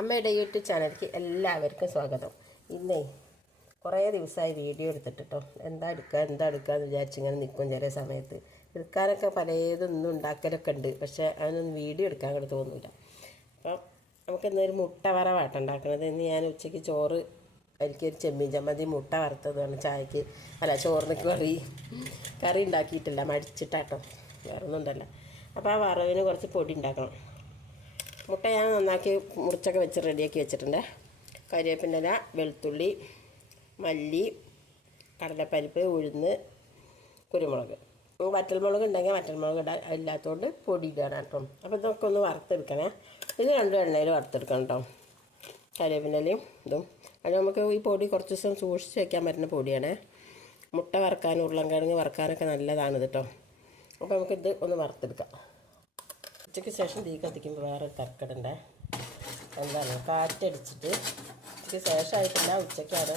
അമ്മയുടെ യൂട്യൂബ് ചാനലിലേക്ക് എല്ലാവർക്കും സ്വാഗതം. ഇന്നേ കുറേ ദിവസമായി വീഡിയോ എടുത്തിട്ടോ എന്താ എടുക്കുക എന്ന് വിചാരിച്ചിങ്ങനെ നിൽക്കും. ചില സമയത്ത് എടുക്കാനൊക്കെ പലതൊന്നും ഉണ്ടാക്കലൊക്കെ ഉണ്ട്, പക്ഷേ അതിനൊന്നും വീഡിയോ എടുക്കാൻ കൂടെ തോന്നില്ല. അപ്പം നമുക്ക് ഇന്നൊരു മുട്ട വറവാട്ടം ഉണ്ടാക്കുന്നത്. ഇന്ന് ഞാൻ ഉച്ചയ്ക്ക് ചോറ് എനിക്കൊരു ചെമ്മീൻ ചമ്മന്തി മുട്ട വറുത്തതാണ് ചായക്ക്. ചോറിന് കറി ഉണ്ടാക്കിയിട്ടില്ല, മടിച്ചിട്ടാട്ടോ, വേറെ ഒന്നും ഉണ്ടല്ല. അപ്പോൾ ആ വറവിന് കുറച്ച് പൊടി ഉണ്ടാക്കണം. മുട്ട ഞാൻ നന്നാക്കി മുറിച്ചൊക്കെ വെച്ച് റെഡിയാക്കി വെച്ചിട്ടുണ്ട്. കരിവേപ്പിൻ്റെ ഇല, വെളുത്തുള്ളി, മല്ലി, കടലപ്പരിപ്പ്, ഉഴുന്ന്, കുരുമുളക്. വറ്റൽമുളക് ഉണ്ടെങ്കിൽ വറ്റൽമുളക് ഇടാൻ, ഇല്ലാത്തതുകൊണ്ട് പൊടി ഇടാൻ കേട്ടോ. അപ്പോൾ ഇതൊക്കെ ഒന്ന് വറുത്തെടുക്കണേ. ഇത് രണ്ടും എണ്ണയിൽ വറുത്തെടുക്കണം കേട്ടോ, കരിവേപ്പിൻ്റെ ഇലയും ഇതും. അത് നമുക്ക് ഈ പൊടി കുറച്ച് ദിവസം സൂക്ഷിച്ച് വയ്ക്കാൻ പറ്റുന്ന പൊടിയാണ്. മുട്ട വറുക്കാനും ഉരുളൻകിഴങ്ങ് വറുക്കാനൊക്കെ നല്ലതാണ് കേട്ടോ. അപ്പോൾ നമുക്കിത് ഒന്ന് വറുത്തെടുക്കാം. ഉച്ചയ്ക്ക് ശേഷം തീ കത്തിക്കുമ്പോൾ വേറെ തരക്കടണ്ടേ, എന്താണ് കാറ്റടിച്ചിട്ട് ഉച്ചയ്ക്ക് ശേഷമായിട്ടില്ല, ഉച്ചയ്ക്കാണ്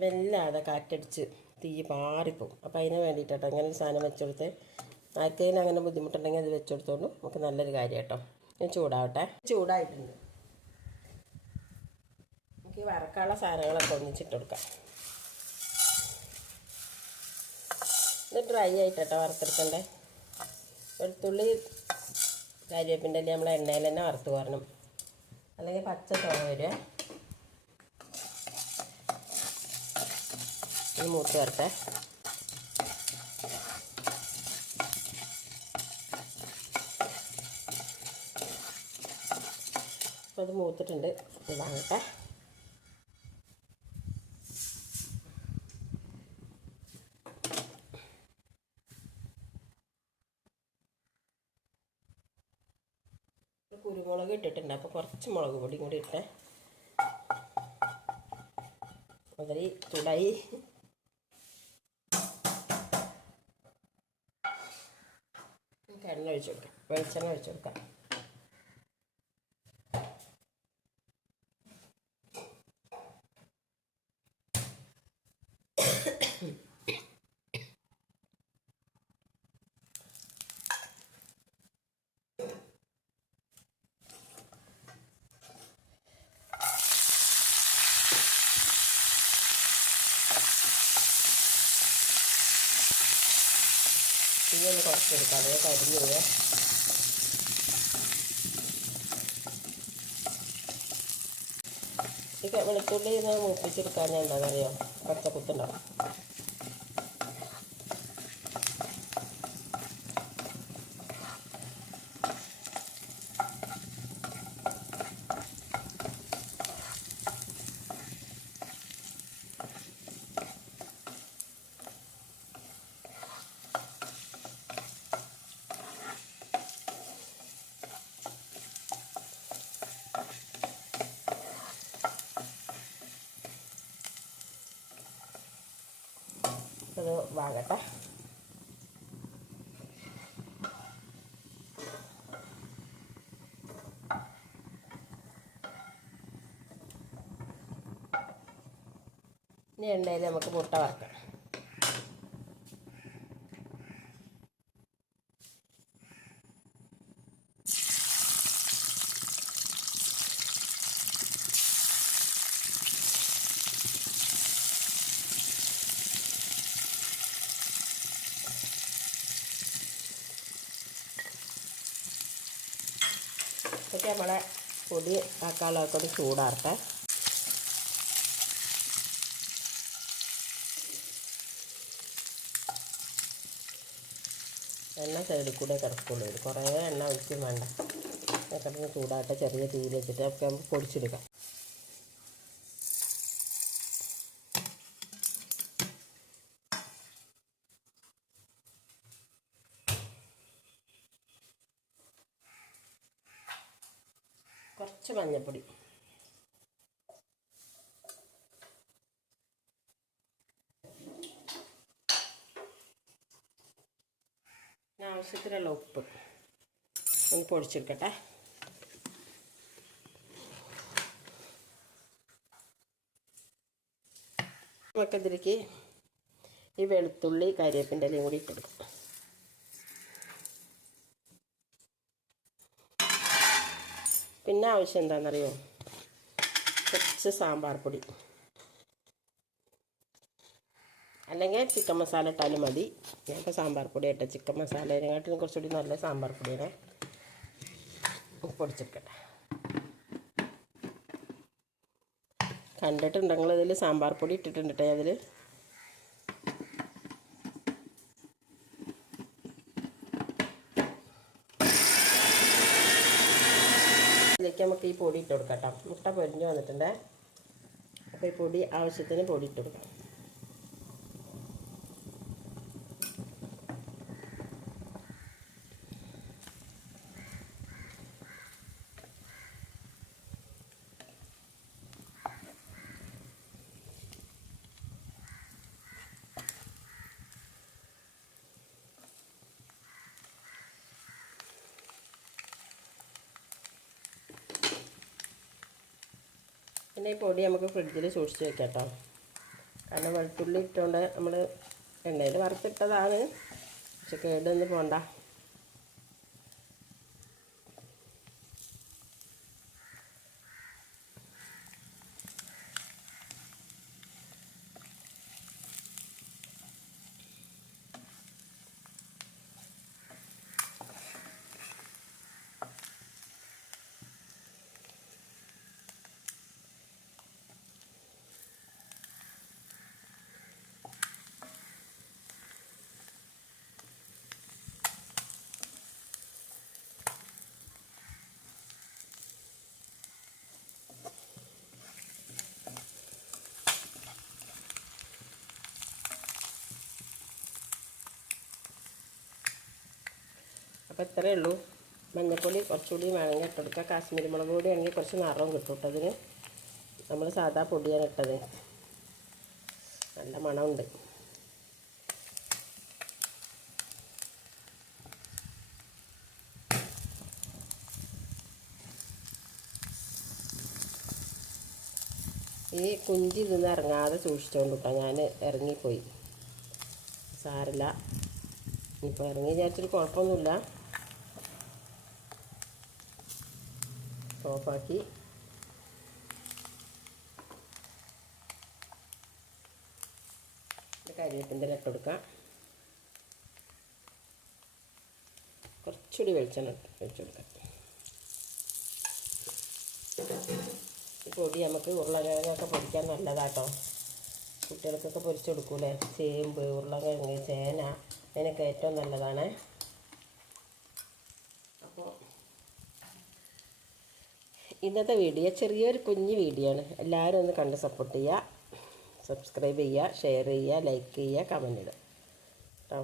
വല്ലാതെ കാറ്റടിച്ച് തീ പാറിപ്പോവും. അപ്പോൾ അതിന് വേണ്ടിയിട്ടോ അങ്ങനെ ഒരു സാധനം വെച്ചുകൊടുത്ത് ആർക്കെങ്കിലും അങ്ങനെ ബുദ്ധിമുട്ടുണ്ടെങ്കിൽ അത് വെച്ചുകൊടുത്തോണ്ട് നമുക്ക് നല്ലൊരു കാര്യം കേട്ടോ. ഞാൻ ചൂടാവട്ടെ. ചൂടായിട്ടുണ്ട്. നമുക്ക് ഈ വറക്കാനുള്ള സാധനങ്ങളൊക്കെ ഒന്നിച്ചിട്ട് കൊടുക്കാം. ഇത് ഡ്രൈ ആയിട്ടോ വറുത്തെടുക്കണ്ടേ. വെളുത്തുള്ളി കരിവേപ്പിൻ്റെ ഇല നമ്മൾ എണ്ണയിൽ തന്നെ വറുത്ത് പോരണം, അല്ലെങ്കിൽ പച്ച ചോള വരുവേ. ഇത് മൂത്ത് വരട്ടെ. അപ്പോൾ അത് മൂത്തിട്ടുണ്ട്, ഇതാകട്ടെ. കുരുമുളക് ഇട്ടിട്ടുണ്ട്, അപ്പോൾ കുറച്ച് മുളക് പൊടിയും കൂടി ഇട്ടേ. അതിൽ ചൂടായി. എണ്ണ ഒഴിച്ച് കൊടുക്കാം, വെളിച്ചെണ്ണ ഒഴിച്ച് കൊടുക്കാം. തീയൊന്ന് കുറച്ചെടുക്കാം, അതേ കരിഞ്ഞു പോയേ. ഈ വെളുത്തുള്ളി ഒന്ന് മൂപ്പിച്ചെടുക്കാൻ എന്താണെന്നറിയോ, പച്ചക്കുത്തുണ്ടാവും. അത് വാങ്ങട്ടെ. ഇനി എണ്ണയിൽ നമുക്ക് മുട്ട വറക്കാം. ഇതൊക്കെ നമ്മളെ പൊടി ആക്കാനുള്ളതൊക്കെ ഒന്ന് ചൂടാറട്ടെ. എണ്ണ സൈഡിൽ കൂടെ കിടക്കുള്ളൂ, കുറേ എണ്ണ ഒഴിക്കും വേണ്ട. കിടന്ന് ചൂടാട്ടെ, ചെറിയ തീയിൽ വെച്ചിട്ട് ഒക്കെ നമുക്ക് പൊടിച്ചെടുക്കാം. കുറച്ച് മഞ്ഞൾപ്പൊടി, ആവശ്യത്തിനുള്ള ഉപ്പ് ഒന്ന് പൊടിച്ചെടുക്കട്ടെ. നമുക്കതിലേക്ക് ഈ വെളുത്തുള്ളി കരിവേപ്പിൻ്റെ ഇലയും കൂടി ഇട്ടെടുക്കും. പിന്നെ ആവശ്യം എന്താണെന്നറിയോ, കുറച്ച് സാമ്പാർ പൊടി, അല്ലെങ്കിൽ ചിക്കൻ മസാല ഇട്ടാലും മതി. ഞാനിപ്പോൾ സാമ്പാർ പൊടി ഇട്ട, ചിക്കൻ മസാലതിനെക്കാട്ടിലും കുറച്ചുകൂടി നല്ല സാമ്പാർ പൊടിയാണ്. പൊടിച്ചെടുക്കട്ടെ. കണ്ടിട്ടുണ്ടെങ്കിൽ ഇതിൽ സാമ്പാർ പൊടി ഇട്ടിട്ടുണ്ട് കേട്ടോ. അതിൽ ഇതിലേക്ക് നമുക്ക് ഈ പൊടി ഇട്ട് കൊടുക്കാം കേട്ടോ. മുട്ട പൊരിഞ്ഞ് വന്നിട്ടുണ്ട്. അപ്പോൾ ഈ പൊടി ആവശ്യത്തിന് പൊടി ഇട്ട് കൊടുക്കാം. പിന്നെ ഈ പൊടി നമുക്ക് ഫ്രിഡ്ജിൽ സൂക്ഷിച്ച് വെക്കാം കേട്ടോ. കാരണം വെളുത്തുള്ളി ഇട്ടുകൊണ്ട് നമ്മൾ എണ്ണയിൽ വറുത്തിട്ടതാണ്, പക്ഷെ കേടൊന്നും പോണ്ട. അപ്പോൾ ഇത്രയേ ഉള്ളൂ. മഞ്ഞൾപ്പൊടി കുറച്ചുകൂടി വേണമെങ്കിൽ ഇട്ടെടുക്കുക. കാശ്മീരി മുളക് പൊടി ആണെങ്കിൽ കുറച്ച് നിറവും കിട്ടും കേട്ടോ അതിന്. നമ്മൾ സാധാ പൊടിയാണ് ഇട്ടത്. നല്ല മണമുണ്ട്. ഈ കുഞ്ചി ഇതൊന്നും ഇറങ്ങാതെ സൂക്ഷിച്ചുകൊണ്ട് കേട്ടോ. ഞാൻ ഇറങ്ങിപ്പോയി, സാരില്ല. ഇപ്പോൾ ഇറങ്ങി വിചാരിച്ചൊരു കുഴപ്പമൊന്നുമില്ല. ഓഫാക്കി കരിവേപ്പിൻ്റെ ഇട്ട് കൊടുക്കാം. കുറച്ചുകൂടി വെളിച്ചെണ്ണ ഒഴിച്ച് കൊടുക്കാം. ഈ പൊടി നമുക്ക് ഉരുളക്കിഴങ്ങൊക്കെ പൊരിക്കാൻ നല്ലതാട്ടോ. കുട്ടികൾക്കൊക്കെ പൊരിച്ച് കൊടുക്കൂലേ, ചേമ്പ്, ഉരുളക്കിഴങ്ങ്, ചേന, അതിനൊക്കെ ഏറ്റവും നല്ലതാണ്. അപ്പോൾ ഇന്നത്തെ വീഡിയോ ചെറിയൊരു കുഞ്ഞു വീഡിയോ ആണ്. എല്ലാവരും ഒന്ന് കണ്ട് സപ്പോർട്ട് ചെയ്യുക, സബ്സ്ക്രൈബ് ചെയ്യുക, ഷെയർ ചെയ്യുക, ലൈക്ക് ചെയ്യുക, കമൻറ്റ് ഇടുക കേട്ടോ.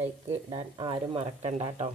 ലൈക്ക് ഇടാൻ ആരും മറക്കണ്ട കേട്ടോ.